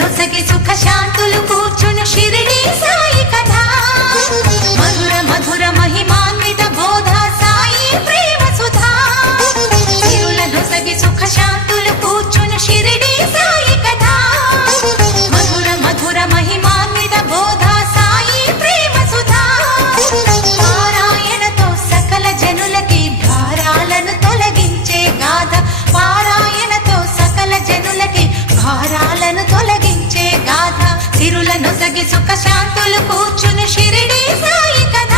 నొసగి సుఖ శాంతులు కూర్చును షిరిడి సాయి కథ మధుర మధుర మహిమాన్విత బోధ సాయి ప్రేమ సుధా సిరుల నొసగి సుఖ శాంతులు కూర్చును షిరిడి సాయి కథ మధుర మధుర మహిమాన్విత బోధ సాయి ప్రేమ సుధా పారాయణతో సకల జనులకి భారాలను తొలగించే గాథ పారాయణతో సకల జనులకి భారాలను తొలగించే గాథ సిరుల నొసగి సుఖ శాంతులు కూర్చును షిరిడి సాయి కథ